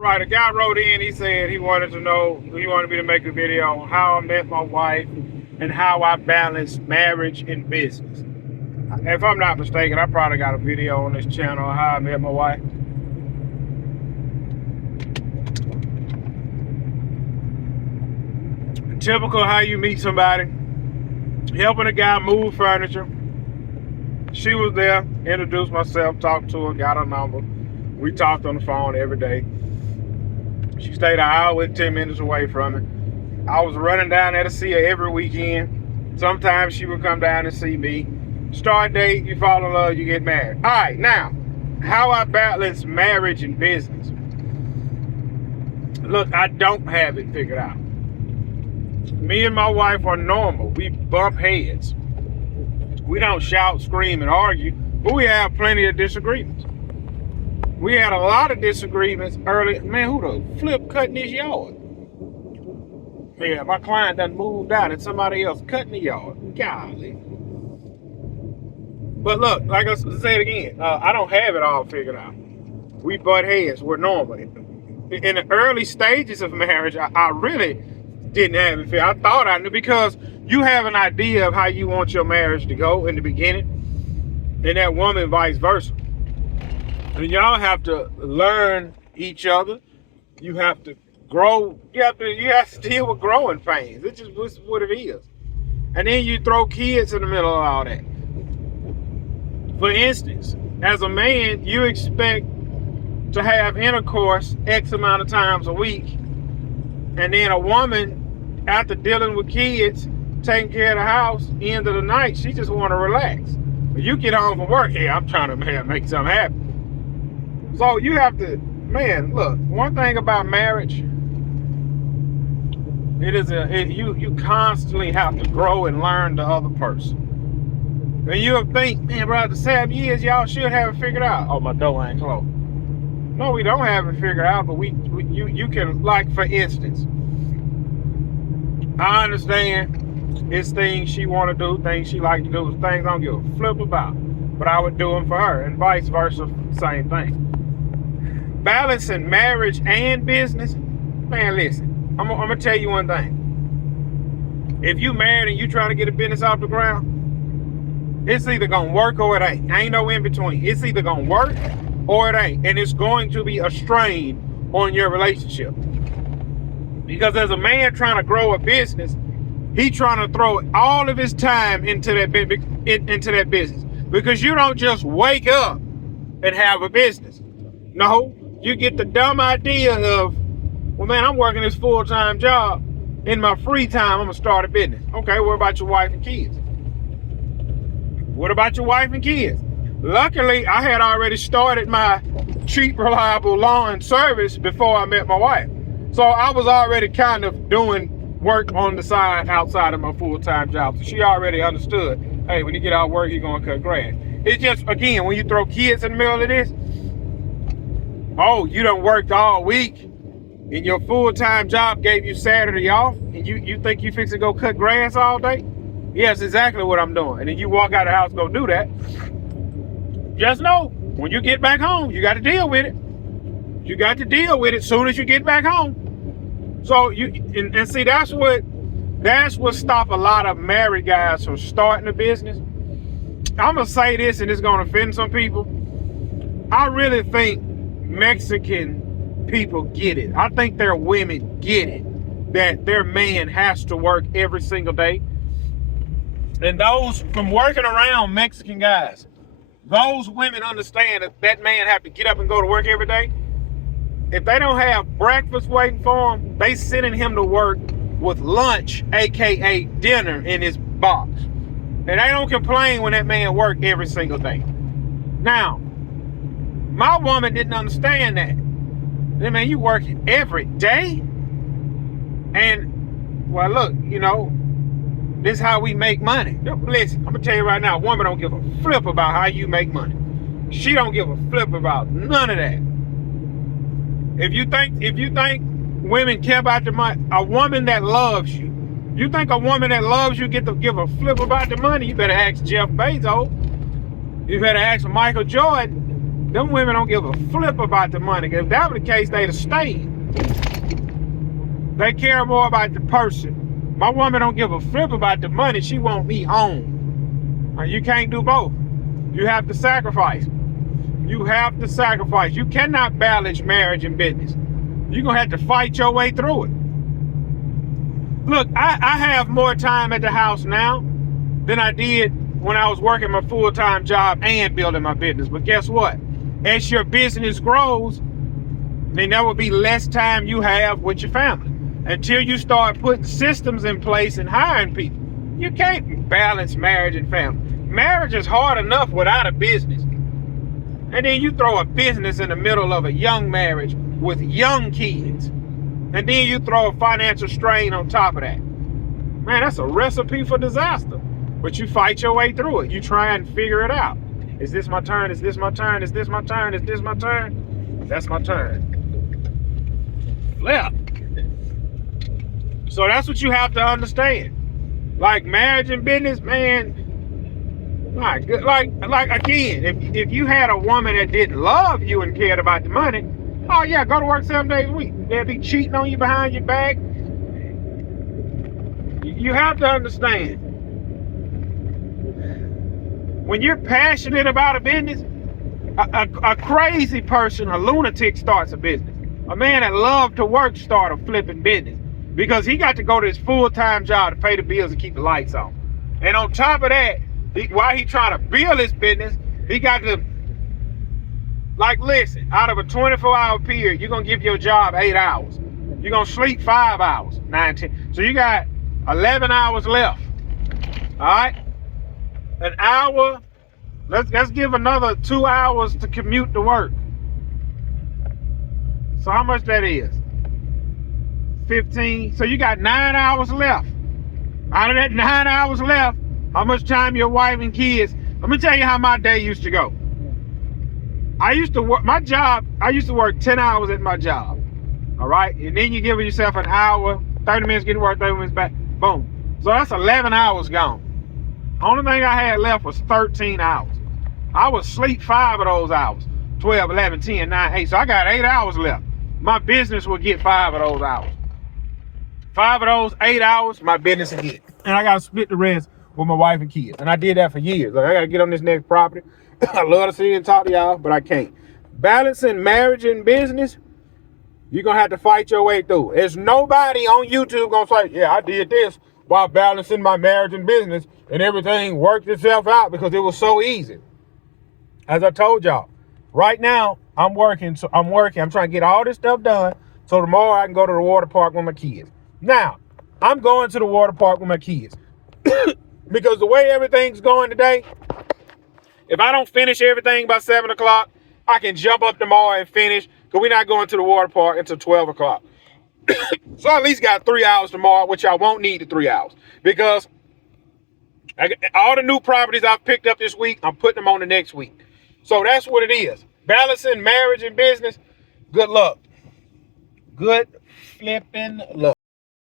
Right, a guy wrote in, he said he wanted me to make a video on how I met my wife and how I balance marriage and business. If I'm not mistaken, I probably got a video on this channel on how I met my wife. Typical how you meet somebody, helping a guy move furniture. She was there, introduced myself, talked to her, got her number. We talked on the phone every day. She stayed an hour and 10 minutes away from me. I was running down there to see her every weekend. Sometimes she would come down and see me. Start date, you fall in love, you get married. All right, now, how I balance marriage and business. Look, I don't have it figured out. Me and my wife are normal. We bump heads. We don't shout, scream, and argue, but we have plenty of disagreements. We had a lot of disagreements early. Man, who the flip cutting this yard? Yeah, my client done moved out and somebody else cutting the yard. Golly. But look, like I said again, I don't have it all figured out. We butt heads. We're normal. In the early stages of marriage, I really didn't have it figured out. I thought I knew, because you have an idea of how you want your marriage to go in the beginning, and that woman vice versa. And y'all have to learn each other. You have to grow. You have to deal with growing pains. It's just what it is. And then you throw kids in the middle of all that. For instance, as a man, you expect to have intercourse X amount of times a week. And then a woman, after dealing with kids, taking care of the house, end of the night, she just want to relax. But you get home from work, hey, I'm trying to make something happen. So you have to, man, look, one thing about marriage, you constantly have to grow and learn the other person. And you'll think, man, bro, after 7 years, y'all should have it figured out. Oh, my door ain't closed. No, we don't have it figured out, but you can, like, for instance, I understand it's things she want to do, things she like to do, things I don't give a flip about, but I would do them for her, and vice versa, same thing. Balancing marriage and business, man, listen, I'm gonna tell you one thing. If you married and you trying to get a business off the ground, it's either gonna work or it ain't. Ain't no in between. It's either gonna work or it ain't, and it's going to be a strain on your relationship. Because as a man trying to grow a business, he trying to throw all of his time into that business. Because you don't just wake up and have a business. No, you get the dumb idea of, well, man, I'm working this full-time job. In my free time, I'm going to start a business. Okay, what about your wife and kids? What about your wife and kids? Luckily, I had already started my cheap, reliable lawn service before I met my wife. So I was already kind of doing work on the side outside of my full-time job. So she already understood, hey, when you get out of work, you're going to cut grass. It's just, again, when you throw kids in the middle of this, oh, you done worked all week and your full-time job gave you Saturday off and you think you fix to go cut grass all day? Yes, exactly what I'm doing. And then you walk out of the house, go do that. Just know, when you get back home, you got to deal with it. You got to deal with it as soon as you get back home. So and see, that's what stop a lot of married guys from starting a business. I'm gonna say this, and it's gonna offend some people. I really think Mexican people get it. I think their women get it, that their man has to work every single day. And those from working around Mexican guys, those women understand that man have to get up and go to work every day. If they don't have breakfast waiting for him, they sending him to work with lunch, aka dinner, in his box. And they don't complain when that man work every single day. Now, my woman didn't understand that. Then, man, you working every day? And, well, look, this is how we make money. Listen, I'm gonna tell you right now, a woman don't give a flip about how you make money. She don't give a flip about none of that. If you think women care about the money, a woman that loves you, you think a woman that loves you get to give a flip about the money, you better ask Jeff Bezos. You better ask Michael Jordan. Them women don't give a flip about the money. If that were the case, they'd have stayed. They care more about the person. My woman don't give a flip about the money. She want me home. You can't do both. You have to sacrifice. You have to sacrifice. You cannot balance marriage and business. You're going to have to fight your way through it. Look, I have more time at the house now than I did when I was working my full-time job and building my business. But guess what? As your business grows, then there will be less time you have with your family. Until you start putting systems in place and hiring people. You can't balance marriage and family. Marriage is hard enough without a business. And then you throw a business in the middle of a young marriage with young kids. And then you throw a financial strain on top of that. Man, that's a recipe for disaster. But you fight your way through it. You try and figure it out. Is this my turn? Is this my turn? Is this my turn? Is this my turn? That's my turn. Flip. So that's what you have to understand. Like marriage and business, man. Like again, if you had a woman that didn't love you and cared about the money, oh yeah, go to work 7 days a week. They'll be cheating on you behind your back. You have to understand. When you're passionate about a business, a crazy person, a lunatic starts a business. A man that loved to work started a flipping business because he got to go to his full-time job to pay the bills and keep the lights on. And on top of that, while he trying to build his business, he got to, like, listen, out of a 24-hour period, you're going to give your job 8 hours. You're going to sleep 5 hours, 9, 10. So you got 11 hours left. All right? An hour. Let's give another 2 hours to commute to work. So how much that is? 15. So you got 9 hours left. Out of that 9 hours left, how much time your wife and kids? Let me tell you how my day used to go. I used to work 10 hours at my job. All right? And then you give yourself an hour, 30 minutes get to work, 30 minutes back. Boom. So that's 11 hours gone. Only thing I had left was 13 hours. I would sleep 5 of those hours. 12, 11, 10, 9, 8. So I got 8 hours left. My business will get 5 of those hours. 5 of those 8 hours, my business will get. And I got to split the rest with my wife and kids. And I did that for years. Like, I got to get on this next property. I love to see and talk to y'all, but I can't. Balancing marriage and business, you're going to have to fight your way through. There's nobody on YouTube going to say, yeah, I did this while balancing my marriage and business, and everything worked itself out because it was so easy. As I told y'all, right now, I'm working. I'm trying to get all this stuff done so tomorrow I can go to the water park with my kids. Now, I'm going to the water park with my kids because the way everything's going today, if I don't finish everything by 7 o'clock, I can jump up tomorrow and finish because we're not going to the water park until 12 o'clock. So I at least got 3 hours tomorrow, which I won't need the 3 hours because all the new properties I've picked up this week, I'm putting them on the next week. So that's what it is. Balancing marriage and business, good luck. Good flipping luck.